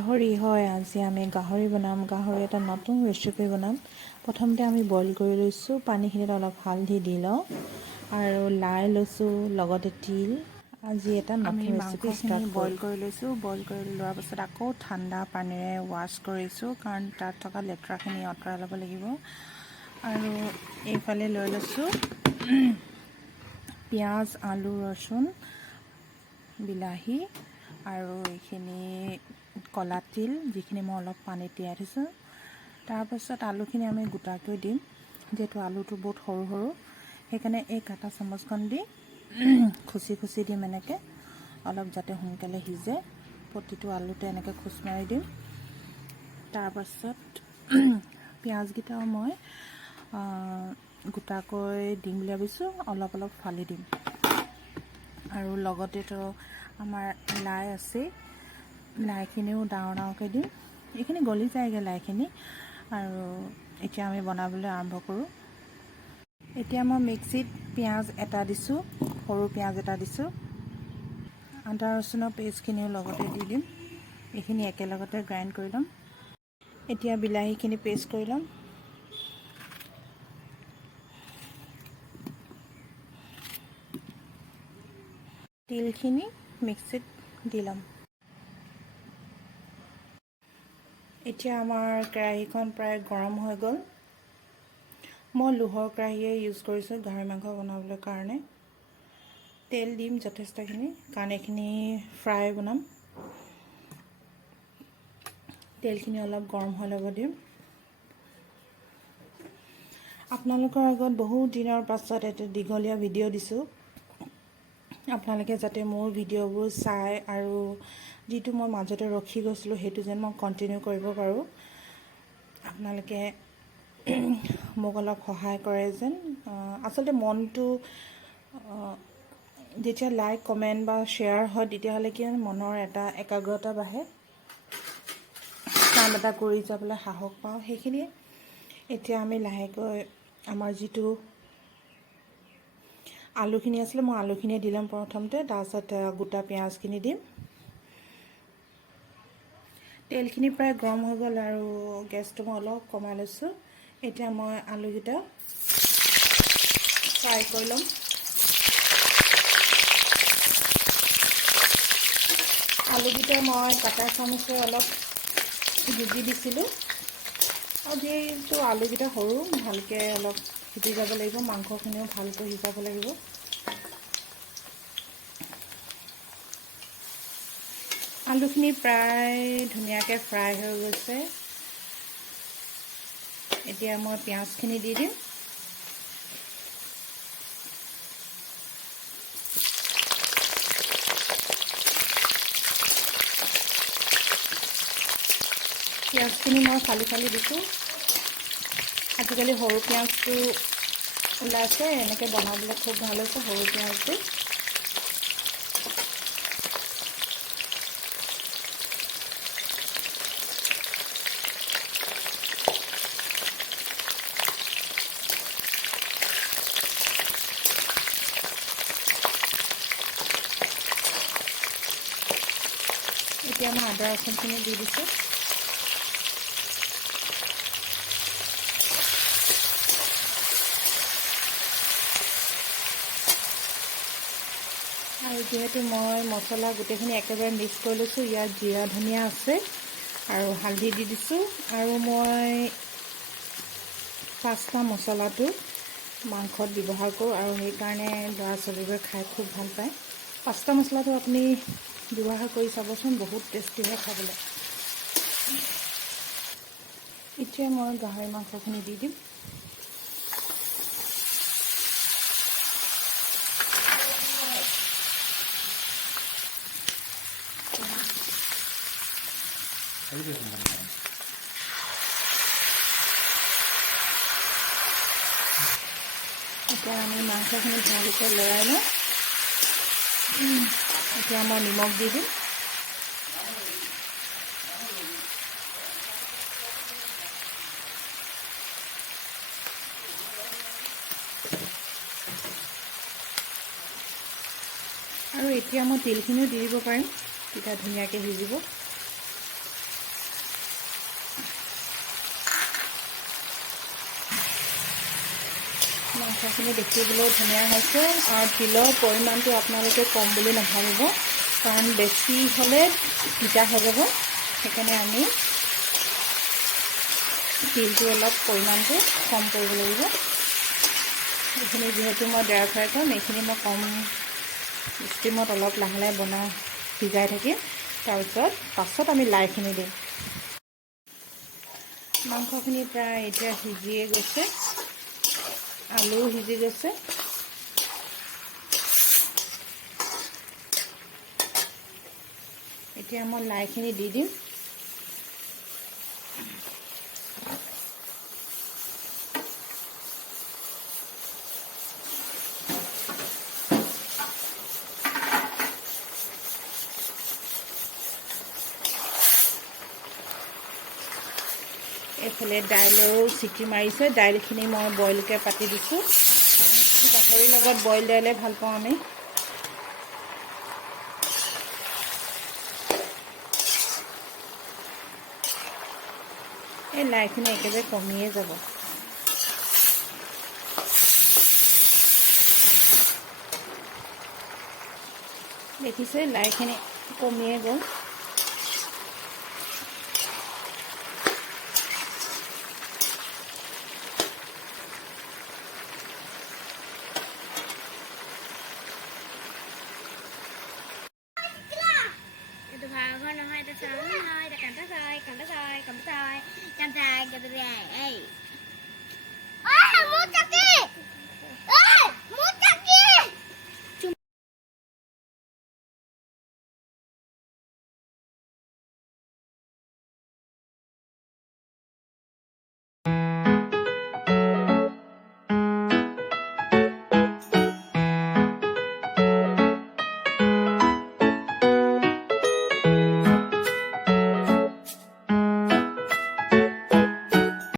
গাহৰি হয় আজি আমি গাহৰি বনাম গাহৰি এটা নতুন ৰেচিপি বনাম প্ৰথমতে আমি বইল কৰি লৈছো পানীখিনিত অলপ হালধি দি লওঁ আৰু লাই লৈছো লগতে তিল আজি এটা নতুন ৰেচিপি ষ্টাৰ্ট বইল কৰি লৈছো বইল কৰি লোৱাৰ পাছত আকৌ ঠাণ্ডা পানীৰে ওয়াশ কৰিছো কাৰণ তাত থকা লেতেৰাখিনি আঁতৰাই ল'ব লাগিব আৰু এইফালে লৈ লৈছো পিয়াজ আলু ৰসুন বিলাহী আৰু এইখিনি কলা তিল যিখিনি মই অলপ পানীত তিয়াই থৈছোঁ তাৰপাছত আলুখিনি আমি গোটাকৈ দিম যেটো আলুটো বহুত সৰু সৰু সেইকাৰণে এই কাটা চামুচখন দি খুচি খুচি দিম এনেকৈ অলপ যাতে সোনকালে সিজে প্ৰতিটো আলুতে এনেকৈ খুচ মাৰি দিম তাৰপাছত পিয়াজকেইটাও মই গোটাকৈ দিম বুলি ভাবিছোঁ অলপ অলপ ফালি দিম আৰু লগতেতো আমাৰ লাই আছে লাইখিনিও ডাঙৰ ডাঙৰকৈ দিম এইখিনি গলি যায়গৈ লাইখিনি আৰু এতিয়া আমি বনাবলৈ আৰম্ভ কৰোঁ এতিয়া মই মিক্সিত পিয়াজ এটা দিছোঁ সৰু পিয়াজ এটা দিছোঁ আদা ৰচুনৰ পেষ্টখিনিও লগতে দি দিম এইখিনি একেলগতে গ্ৰাইণ্ড কৰি ল'ম এতিয়া বিলাহীখিনি পেষ্ট কৰি ল'ম তিলখিনি মিক্সিত দি ল'ম এতিয়া আমাৰ কেৰাহীখন প্ৰায় গৰম হৈ গ'ল মই লোহাৰ কেৰাহীয়ে ইউজ কৰিছোঁ গাহৰি মাংস বনাবলৈ কাৰণে তেল দিম যথেষ্টখিনি কাৰণ এইখিনি ফ্ৰাই বনাম তেলখিনি অলপ গৰম হৈ ল'ব দিম আপোনালোকৰ আগত বহুত দিনৰ পাছত এটা দীঘলীয়া ভিডিঅ' দিছোঁ আপোনালোকে যাতে মোৰ ভিডিঅ'বোৰ চাই আৰু যিটো মই মাজতে ৰখি গৈছিলোঁ সেইটো যেন মই কন্টিনিউ কৰিব পাৰোঁ আপোনালোকে মোক অলপ সহায় কৰে যেন আচলতে মনটো যেতিয়া লাইক কমেণ্ট বা শ্বেয়াৰ হয় তেতিয়াহ'লে কি মনৰ এটা একাগ্ৰতা বাঢ়ে কাম এটা কৰি যাবলৈ সাহস পাওঁ সেইখিনিয়ে এতিয়া আমি লাহেকৈ আমাৰ যিটো আলুখিনি আছিলে মই আলুখিনি দিলাম প্ৰথমতে তাৰপিছত গোটা পিয়াজখিনি দিম তেলখিনি প্ৰায় গৰম হৈ গ'ল আৰু গেছটো মই অলপ কমাই লৈছোঁ এতিয়া মই আলুকেইটা ফ্ৰাই কৰি ল'ম আলুকেইটা মই কাটা চামুচে অলপ গুজি দিছিলোঁ আৰু যিহেতু আলুকেইটা সৰু ভালকৈ অলপ সিজি যাব লাগিব মাংসখিনিও ভালকৈ সিজাব লাগিব আলুখিনি প্ৰায় ধুনীয়াকৈ ফ্ৰাই হৈ গৈছে এতিয়া মই পিঁয়াজখিনি দি দিম পিঁয়াজখিনি মই ফালি ফালি দিছোঁ আজিকালি সৰু পিঁয়াজটো ওলাইছে এনেকৈ বনাবলৈ খুব ভাল হৈছে সৰু পিঁয়াজটো এতিয়া মই আদা ৰচুনখিনি দি দিছোঁ আৰু যিহেতু মই মছলা গোটেইখিনি একেবাৰে মিক্স কৰি লৈছোঁ ইয়াত জিৰা ধনিয়া আছে আৰু হালধি দি দিছোঁ আৰু মই 5টা মছলাটো মাংসত ব্যৱহাৰ কৰোঁ আৰু সেইকাৰণে ল'ৰা ছোৱালীবোৰে খাই খুব ভাল পায় 5টা মছলাটো আপুনি ব্যৱহাৰ কৰি চাবচোন বহুত টেষ্টি হয় খাবলৈ এতিয়া মই গাহৰি মাংসখিনি দি দিম এতিয়া আমি মাংসখিনি ভালকৈ লৰাই লওঁ এতিয়া মই নিমখ দি দিম আৰু এতিয়া মই তিলখিনিও দি দিব পাৰিম তেতিয়া ধুনীয়াকৈ সিজিব লাইখিনি দেখিবলৈ ধুনীয়া হৈছে আৰু তিলৰ পৰিমাণটো আপোনালোকে কম বুলি নাভাবিব, কাৰণ বেছি হ'লে তিতা হৈ যাব। সেইকাৰণে আমি তিলটো অলপ পৰিমাণটো কম কৰিব লাগিব। এইখিনি যিহেতু মই ড্ৰাই ফ্ৰাই কৰিম, এইখিনি মই কম ষ্টিমত অলপ লাহে লাহে সিজাই থাকিম। তাৰপিছত পাছত আমি লাইখিনি দিম। মাংসখিনি প্ৰায় এতিয়া সিজিয়ে গৈছে, আলুও সিজি গৈছে। এতিয়া মই লাইখিনি দি দিম। এইফালে দাইলৰো চিটি মাৰিছে, দাইলখিনি মই বইলকৈ পাতি দিছোঁ। গাহৰিৰ লগত বইল দাইলে ভাল পাওঁ আমি। এই লাইখিনি একেবাৰে কমিয়ে যাব। দেখিছে লাইখিনি কমিয়ে গ'ল।